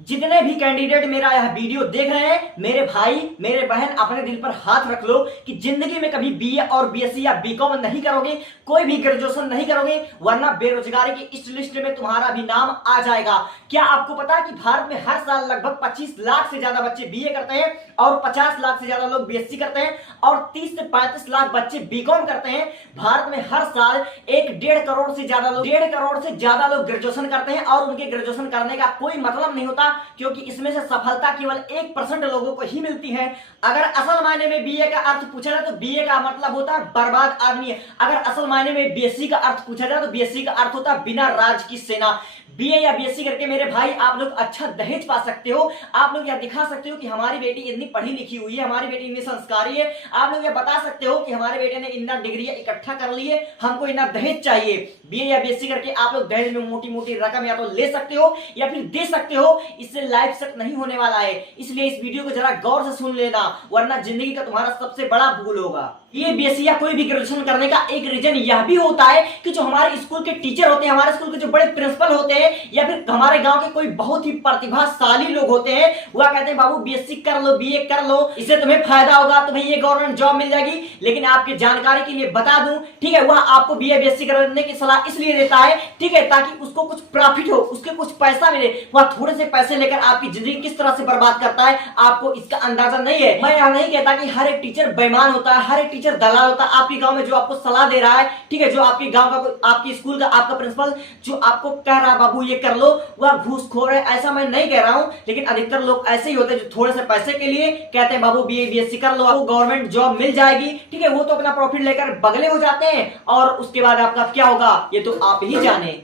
जितने भी कैंडिडेट मेरा यह वीडियो देख रहे हैं, मेरे भाई मेरे बहन, अपने दिल पर हाथ रख लो कि जिंदगी में कभी बीए और बीएससी या बीकॉम नहीं करोगे, कोई भी ग्रेजुएशन नहीं करोगे, वरना बेरोजगारी की इस लिस्ट में तुम्हारा भी नाम आ जाएगा। क्या आपको पता है कि भारत में हर साल लगभग 25 लाख से ज्यादा बच्चे बीए करते हैं और 50 लाख से ज्यादा लोग बीएससी करते हैं और 30 से 35 लाख बच्चे बीकॉम करते हैं। भारत में हर साल 1.5 करोड़ से ज्यादा लोग ग्रेजुएशन करते हैं और उनके ग्रेजुएशन करने का कोई मतलब नहीं होता, क्योंकि इसमें से सफलता केवल 1% लोगों को ही मिलती है। अगर असल मायने में बीए का अर्थ पूछा जाए तो बीए का मतलब होता है बर्बाद आदमी। अगर असल मायने में बीएससी का अर्थ पूछा जाए तो बीएससी का अर्थ होता है बिना राज की सेना। बीए या बीएससी करके मेरे भाई आप लोग अच्छा दहेज पा सकते हो, आप लोग यह दिखा सकते हो कि हमारी बेटी इतनी पढ़ी लिखी हुई है, हमारी बेटी इतनी संस्कारी है, आप लोग यह बता सकते हो कि हमारे बेटे ने इतना डिग्री इकट्ठा कर ली है, हमको इतना दहेज चाहिए। बीए या बीएससी करके आप लोग दहेज में मोटी मोटी रकम या तो ले सकते हो या फिर दे सकते हो। इससे लाइफ सेट नहीं होने वाला है, इसलिए इस वीडियो को जरा गौर से सुन लेना, वरना जिंदगी का तुम्हारा सबसे बड़ा भूल होगा। ये बीएससी या कोई भी ग्रेजुएशन करने का एक रीजन यह भी होता है कि जो हमारे स्कूल के टीचर होते हैं, हमारे स्कूल के जो बड़े प्रिंसिपल होते हैं या फिर हमारे गांव के कोई बहुत ही प्रतिभाशाली लोग होते हैं, वह कहते हैं बाबू बीएससी कर लो, बीए कर लो, इससे तुम्हें फायदा होगा, तुम्हें ये गवर्नमेंट जॉब मिल जाएगी। लेकिन आपकी जानकारी के लिए बता दूं, ठीक है, वह आपको बीए बीएससी करने की सलाह इसलिए देता है, ठीक है, ताकि उसको कुछ प्रॉफिट हो, उसके कुछ पैसा मिले। वह थोड़े से पैसे लेकर आपकी जिंदगी किस तरह से बर्बाद करता है आपको इसका अंदाजा नहीं है। मैं यह नहीं कहता कि हर एक टीचर बेईमान होता है, हर एक टीचर दलाल होता है। आपके गांव में जो आपको सलाह दे रहा है, ठीक है, जो आपके गांव का, आपके स्कूल का, आपका प्रिंसिपल जो आपको कह रहा है बाबू ये कर लो, वह घूसखोर है, ऐसा मैं नहीं कह रहा हूं। लेकिन अधिकतर लोग ऐसे ही होते हैं जो थोड़े से पैसे के लिए कहते हैं बाबू बीए बीएससी कर लो, आपको गवर्नमेंट जॉब मिल जाएगी, ठीक है, वो तो अपना प्रॉफिट लेकर बगले हो जाते हैं और उसके बाद आपका क्या होगा ये तो आप ही जाने।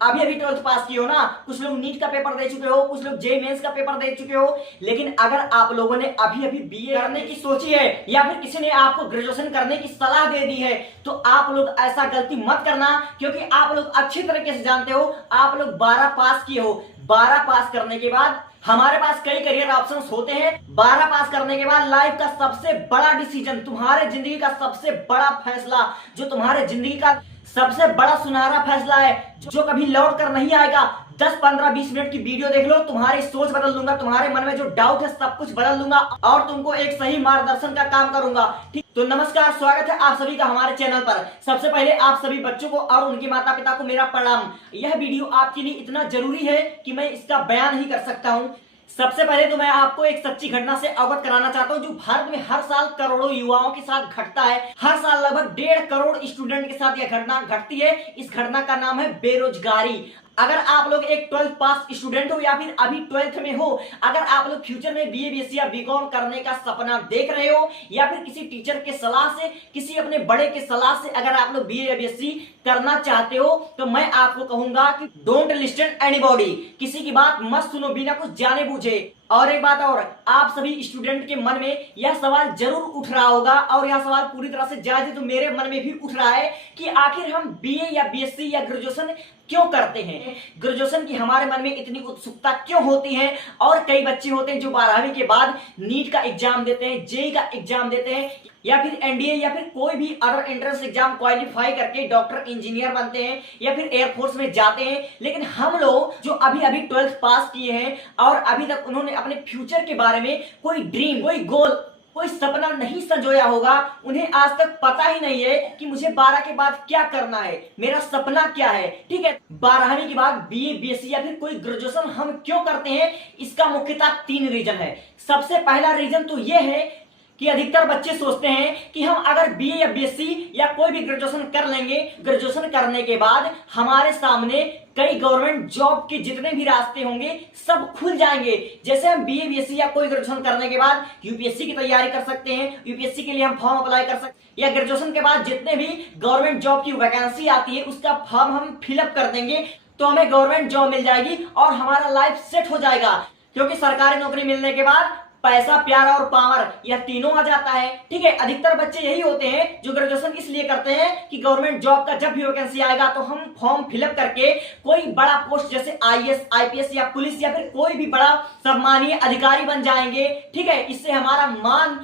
अभी 12th पास किए हो ना, कुछ लोग नीट का पेपर दे चुके हो, कुछ लोग जेईई मेंस का पेपर दे चुके हो, लेकिन अगर आप लोगों ने अभी बीए करने की सोची है या फिर किसी ने आपको ग्रेजुएशन करने की सलाह दे दी है, तो आप लोग ऐसा गलती मत करना, क्योंकि आप लोग अच्छी तरीके से जानते हो, आप लोग 12 पास किए हो। 12 पास करने के बाद हमारे पास कई करियर ऑप्शंस होते हैं। 12 पास करने के बाद लाइफ का सबसे बड़ा डिसीजन, तुम्हारे जिंदगी का सबसे बड़ा फैसला, जो तुम्हारे जिंदगी का सबसे बड़ा सुनहरा फैसला है, जो कभी लौट कर नहीं आएगा। 10, 15, 20 मिनट की वीडियो देख लो, तुम्हारी सोच बदल दूंगा, तुम्हारे मन में जो डाउट है सब कुछ बदल दूंगा और तुमको एक सही मार्गदर्शन का काम करूंगा। ठीक, तो नमस्कार, स्वागत है आप सभी का हमारे चैनल पर। सबसे पहले आप सभी बच्चों को और उनके माता पिता को मेरा प्रणाम। यह वीडियो आपके लिए इतना जरूरी है कि मैं इसका बयान नहीं कर सकता हूँ। सबसे पहले तो मैं आपको एक सच्ची घटना से अवगत कराना चाहता हूं, जो भारत में हर साल करोड़ों युवाओं के साथ घटता है। हर साल लगभग 1.5 करोड़ स्टूडेंट के साथ यह घटना घटती है। इस घटना का नाम है बेरोजगारी। अगर आप लोग एक 12th पास स्टूडेंट हो या फिर अभी 12th में हो, अगर आप लोग फ्यूचर में बीए बीएससी या बीकॉम करने का सपना देख रहे हो या फिर किसी टीचर के सलाह से, किसी अपने बड़े के सलाह से अगर आप लोग बीए या बीएससी करना चाहते हो, तो मैं आपको कहूंगा कि डोंट लिस्टन एनीबॉडी, किसी की बात मत सुनो बिना कुछ जाने बूझे। और एक बात और, आप सभी स्टूडेंट के मन में यह सवाल जरूर उठ रहा होगा और यह सवाल पूरी तरह से जायज है, तो मेरे मन में भी उठ रहा है कि आखिर हम बीए या बीएससी या ग्रेजुएशन क्यों करते हैं, ग्रेजुएशन की हमारे मन में इतनी उत्सुकता क्यों होती है। और कई बच्चे होते हैं जो 12वीं के बाद नीट का एग्जाम देते हैं, जेईई का एग्जाम देते हैं या फिर एनडीए या फिर कोई भी अदर एंट्रेंस एग्जाम क्वालिफाई करके डॉक्टर इंजीनियर बनते हैं या फिर एयरफोर्स में जाते हैं। लेकिन हम लोग जो अभी 12th पास किए हैं और अभी तक उन्होंने अपने फ्यूचर के बारे में कोई ड्रीम, कोई गोल, कोई सपना नहीं संजोया होगा, उन्हें आज तक पता ही नहीं है कि मुझे 12 के बाद क्या करना है, मेरा सपना क्या है। ठीक है, 12वीं के बाद बीए बीएससी या फिर कोई ग्रेजुएशन हम क्यों करते हैं, इसका मुख्यतः 3 रीजन है। सबसे पहला रीजन तो यह है कि अधिकतर बच्चे सोचते हैं कि हम अगर बीए या बीएससी या कोई भी ग्रेजुएशन कर लेंगे, ग्रेजुएशन करने के बाद हमारे सामने कई गवर्नमेंट जॉब के जितने भी रास्ते होंगे सब खुल जाएंगे। जैसे हम बीए बीएससी या कोई ग्रेजुएशन करने के बाद यूपीएससी की तैयारी कर सकते हैं, यूपीएससी के लिए हम फॉर्म अप्लाई कर सकते हैं, या ग्रेजुएशन के बाद जितने भी गवर्नमेंट जॉब की वैकेंसी आती है उसका फॉर्म हम फिलअप कर देंगे, तो हमें गवर्नमेंट जॉब मिल जाएगी और हमारा लाइफ सेट हो जाएगा। क्योंकि सरकारी नौकरी मिलने के बाद पैसा, प्यार और पावर, यह तीनों आ जाता है। ठीक है, अधिकतर बच्चे यही होते हैं जो ग्रेजुएशन इसलिए करते हैं कि गवर्नमेंट जॉब का जब भी वैकेंसी आएगा तो हम फॉर्म फिलअप करके कोई बड़ा पोस्ट जैसे आईएएस, आईपीएस या पुलिस या फिर कोई भी बड़ा सम्मानीय अधिकारी बन जाएंगे। ठीक है, इससे हमारा मान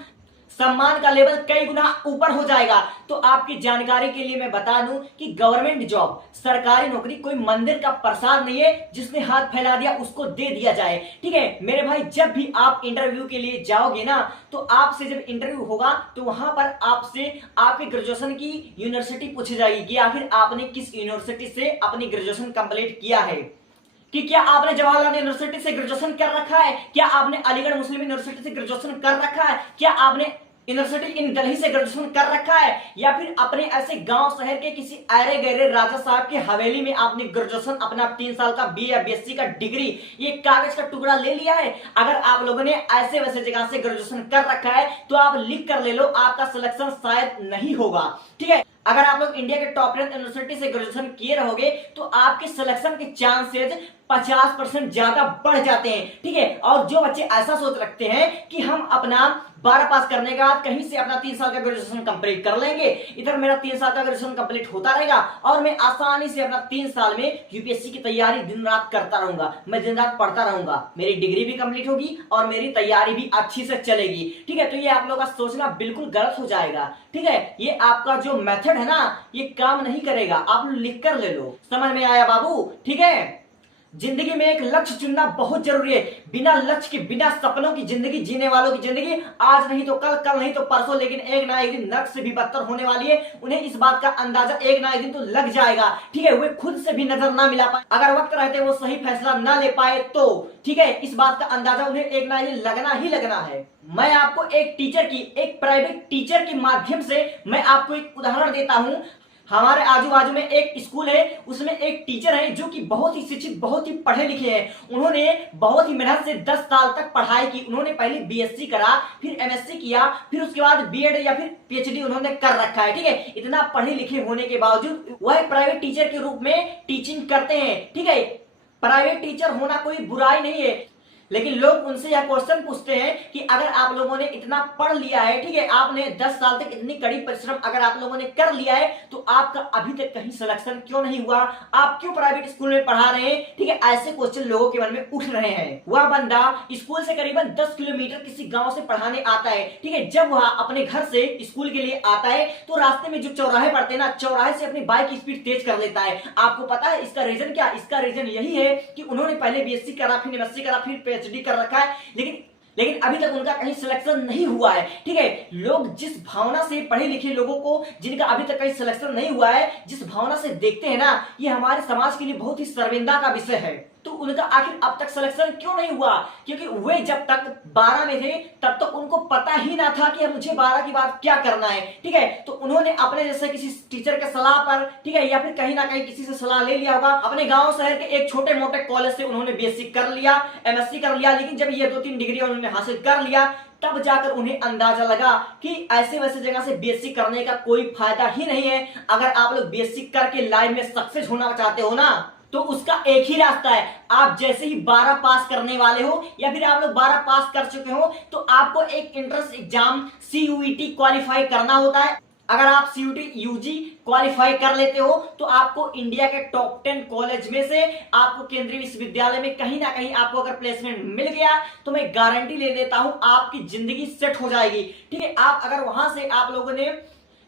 सम्मान का लेवल कई गुना ऊपर हो जाएगा। तो आपकी जानकारी के लिए मैं बता दूं कि गवर्नमेंट जॉब, सरकारी नौकरी कोई मंदिर का प्रसाद नहीं है जिसने हाथ फैला दिया उसको दे दिया जाए। ठीक है मेरे भाई, जब भी आप इंटरव्यू के लिए जाओगे ना, तो आपसे जब इंटरव्यू होगा तो वहां पर आपसे आपके ग्रेजुएशन की यूनिवर्सिटी पूछी जाएगी कि आखिर आपने किस यूनिवर्सिटी से अपनी ग्रेजुएशन कंप्लीट किया है, कि क्या आपने जवाहरलाल यूनिवर्सिटी से ग्रेजुएशन कर रखा है, क्या आपने अलीगढ़ मुस्लिम यूनिवर्सिटी से ग्रेजुएशन कर रखा है, क्या आपने यूनिवर्सिटी इन दिल्ली से ग्रेजुएशन कर रखा है, या फिर अपने ऐसे गांव शहर के किसी अरे गहरे राजा साहब की हवेली में आपने ग्रेजुएशन अपना 3 साल का बी या बीएससी का डिग्री ये कागज का टुकड़ा ले लिया है। अगर आप लोगों ने ऐसे वैसे जगह से ग्रेजुएशन कर रखा है तो आप लिख कर ले लो, आपका सिलेक्शन शायद नहीं होगा। ठीक है, अगर आप लोग इंडिया के टॉप 10 यूनिवर्सिटी से ग्रेजुएशन किए रहोगे तो आपके सिलेक्शन के चांसेस 50% ज्यादा बढ़ जाते हैं। ठीक है, और जो बच्चे ऐसा सोच रखते हैं कि हम अपना 12 पास करने के बाद कहीं से अपना 3 साल का ग्रेजुएशन कंप्लीट कर लेंगे, इधर मेरा 3 साल का ग्रेजुएशन कंप्लीट होता रहेगा और मैं आसानी से अपना 3 साल में यूपीएससी की तैयारी दिन रात करता रहूंगा, मैं दिन रात पढ़ता रहूंगा, मेरी डिग्री भी कंप्लीट होगी और मेरी तैयारी भी अच्छी से चलेगी। ठीक है, तो ये आप लोग का सोचना बिल्कुल गलत हो जाएगा। ठीक है, ये आपका जो मेथड है ना ये काम नहीं करेगा, आप लिख कर ले लो। समझ में आया बाबू? ठीक है, जिंदगी में एक लक्ष्य चुनना बहुत जरूरी है। बिना लक्ष्य के, बिना सपनों की जिंदगी जीने वालों की जिंदगी आज नहीं तो कल, कल नहीं तो परसों, लेकिन एक ना एक दिन नर्क से भी बदतर होने वाली है। उन्हें इस बात का अंदाजा एक ना एक दिन तो लग जाएगा। ठीक है, वे खुद से भी नजर ना मिला पाए, अगर वक्त रहते वो सही फैसला ना ले पाए तो। ठीक है, इस बात का अंदाजा उन्हें एक ना एक दिन लगना ही लगना है। मैं आपको एक टीचर की, एक प्राइवेट टीचर के माध्यम से मैं आपको एक उदाहरण देता हूं। हमारे आजू बाजू में एक स्कूल है, उसमें एक टीचर है जो कि बहुत ही शिक्षित, बहुत ही पढ़े लिखे हैं। उन्होंने बहुत ही मेहनत से 10 साल तक पढ़ाई की। उन्होंने पहले बीएससी करा, फिर एमएससी किया, फिर उसके बाद बीएड या फिर पीएचडी उन्होंने कर रखा है। ठीक है, इतना पढ़े लिखे होने के बावजूद वह प्राइवेट टीचर के रूप में टीचिंग करते हैं। ठीक है, प्राइवेट टीचर होना कोई बुराई नहीं है, लेकिन लोग उनसे यह क्वेश्चन पूछते हैं कि अगर आप लोगों ने इतना पढ़ लिया है, ठीक है, आपने 10 साल तक इतनी कड़ी परिश्रम अगर आप लोगों ने कर लिया है, तो आपका अभी तक कहीं सिलेक्शन क्यों नहीं हुआ? आप क्यों प्राइवेट स्कूल में पढ़ा रहे हैं? ठीक है, ऐसे क्वेश्चन लोगों के मन में उठ रहे हैं। वह बंदा स्कूल से करीबन 10 किलोमीटर किसी गांव से पढ़ाने आता है। ठीक है, जब वह अपने घर से स्कूल के लिए आता है तो रास्ते में जो चौराहे पड़ते हैं ना, चौराहे से अपनी बाइक की स्पीड तेज कर लेता है। आपको पता है इसका रीजन क्या? इसका रीजन यही है कि उन्होंने पहले बीएससी करा, फिर एमएससी करा, फिर पीएचडी कर रखा है, लेकिन अभी तक उनका कहीं सिलेक्शन नहीं हुआ है। ठीक है, लोग जिस भावना से पढ़े लिखे लोगों को जिनका अभी तक कहीं सिलेक्शन नहीं हुआ है, जिस भावना से देखते हैं ना, ये हमारे समाज के लिए बहुत ही शर्मिंदा का विषय है। तो उनका आखिर अब तक सिलेक्शन क्यों नहीं हुआ? क्योंकि वे जब तक 12 में थे तब तक उनको पता ही ना था कि मुझे 12 के बाद क्या करना है। ठीक है, तो उन्होंने अपने जैसे किसी टीचर के सलाह पर, ठीक है, या फिर कहीं ना कहीं किसी से सलाह ले लिया होगा, अपने गांव शहर के एक छोटे मोटे कॉलेज से उन्होंने बीएससी कर लिया, एमएससी कर लिया, लेकिन जब ये 2-3 डिग्री उन्होंने हासिल कर लिया तब जाकर उन्हें अंदाजा लगा कि ऐसे वैसे जगह से बीएससी करने का कोई फायदा ही नहीं है। अगर आप लोग बीएससी करके लाइफ में सक्सेस होना चाहते हो ना, तो उसका एक ही रास्ता है। आप जैसे ही 12 पास करने वाले हो या फिर आप लोग 12 पास कर चुके हो तो आपको एक एंट्रेंस एग्जाम सीयूईटी क्वालिफाई करना होता है। अगर आप सीयूटी यूजी क्वालिफाई कर लेते हो तो आपको इंडिया के टॉप 10 कॉलेज में से आपको केंद्रीय विश्वविद्यालय में कहीं ना कहीं आपको अगर प्लेसमेंट मिल गया तो मैं गारंटी ले देता हूं आपकी जिंदगी सेट हो जाएगी। ठीक है, आप अगर वहां से आप लोगों ने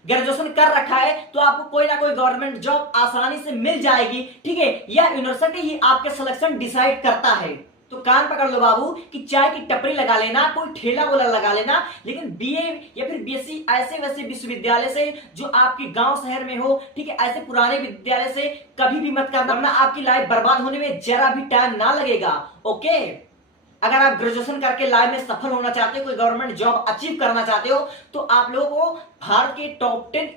ग्रेजुएशन कर रखा है तो आपको कोई ना कोई गवर्नमेंट जॉब आसानी से मिल जाएगी। ठीक है, यह यूनिवर्सिटी ही आपके सिलेक्शन डिसाइड करता है। तो कान पकड़ लो बाबू कि चाय की टपरी लगा लेना, कोई ठेला वोला लगा लेना, लेकिन बीए या फिर बीएससी ऐसे वैसे विश्वविद्यालय से जो आपके गांव शहर में हो, ठीक है, ऐसे पुराने विद्यालय से कभी भी मत करना, वरना आपकी लाइफ बर्बाद होने में जरा भी टाइम ना लगेगा। ओके, अगर आप ग्रेजुएशन करके लाइफ में सफल होना चाहते हो, कोई गवर्नमेंट जॉब अचीव करना चाहते हो, तो आप लोगों को भारत के टॉप 10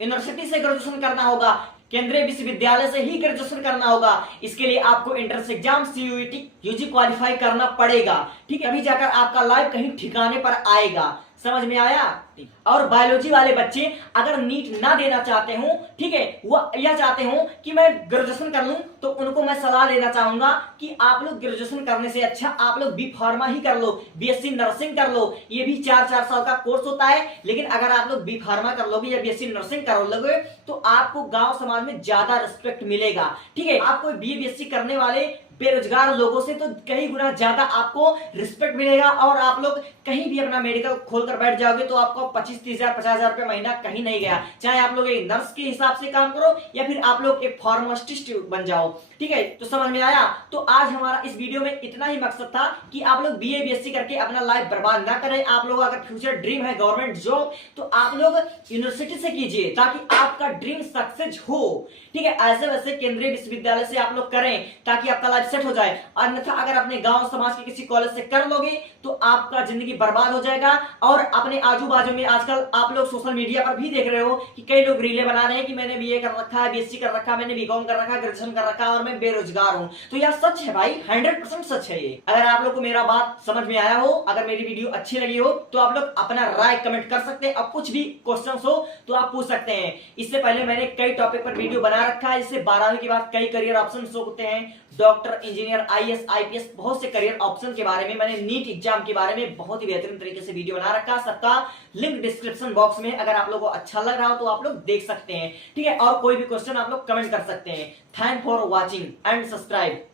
यूनिवर्सिटी से ग्रेजुएशन करना होगा, केंद्रीय विश्वविद्यालय से ही ग्रेजुएशन करना होगा। इसके लिए आपको entrance exam CUET UG qualify करना पड़ेगा। ठीक है, अभी जाकर आपका लाइफ कहीं ठिकाने पर आएगा। समझ में आया? और बायोलॉजी वाले बच्चे अगर नीट ना देना चाहते हो, ठीक है, वो यह चाहते हो कि मैं ग्रेजुएशन कर लूं, तो उनको मैं सलाह देना चाहूंगा कि आप लोग ग्रेजुएशन करने से अच्छा आप लोग बी फार्मा ही कर लो, बीएससी नर्सिंग कर लो। ये भी 4-4 साल का कोर्स होता है, लेकिन अगर आप लोग बी फार्मा कर लोगे या बीएससी नर्सिंग कर लोगे तो आपको गांव समाज में ज्यादा रिस्पेक्ट मिलेगा। ठीक है, आप कोई बीए बीएससी करने वाले बेरोजगार लोगों से तो कई गुना ज्यादा आपको रिस्पेक्ट मिलेगा और आप लोग कहीं भी अपना मेडिकल खोलकर बैठ जाओगे तो आपको 25-30,000 50,000 रुपए महीना कहीं नहीं गया, चाहे आप लोग एक नर्स के हिसाब से काम करो या फिर आप लोग एक फार्मासिस्ट बन जाओ। ठीक है, तो समझ में आया। तो आज हमारा इस वीडियो में इतना ही मकसद था कि आप लोग बीए बीएससी करके अपना लाइफ बर्बाद ना करें। आप लोग अगर फ्यूचर ड्रीम है गवर्नमेंट जॉब तो आप लोग यूनिवर्सिटी से कीजिए ताकि आपका ड्रीम सक्सेस हो। ठीक है, ऐसे वैसे केंद्रीय विश्वविद्यालय से आप लोग करें ताकि आपका लाइफ सेट हो जाए, अन्यथा अगर अपने गांव समाज के किसी कॉलेज से कर लोगे तो आपका जिंदगी बर्बाद हो जाएगा। और अपने आजू बाजू में आजकल आप लोग सोशल मीडिया पर भी देख रहे हो कि कई लोग रीले बना रहे हैं कि मैंने बीए कर रखा है, बीएससी कर रखा है, मैंने बीकॉम कर रखा है, ग्रेजुएशन कर रखा है और मैं बेरोजगार हूं। तो यह सच है भाई, 100% सच है ये। अगर आप लोग को मेरा बात समझ में आया हो, अगर मेरी वीडियो अच्छी लगी हो तो आप लोग अपना राय कमेंट कर सकते हैं और कुछ भी क्वेश्चन हो तो आप पूछ सकते हैं। इससे पहले मैंने कई टॉपिक पर वीडियो बना रखा है, जिससे 12वीं के बाद कई करियर ऑप्शन होते हैं, डॉक्टर, इंजीनियर, आईएएस, आईपीएस, बहुत से करियर ऑप्शन के बारे में मैंने नीट एग्जाम के बारे में बहुत ही बेहतरीन तरीके से वीडियो बना रखा है। सबका लिंक डिस्क्रिप्शन बॉक्स में, अगर आप लोगों को अच्छा लग रहा हो तो आप लोग देख सकते हैं। ठीक है, और कोई भी क्वेश्चन आप लोग कमेंट कर सकते हैं। Thank for watching and subscribe.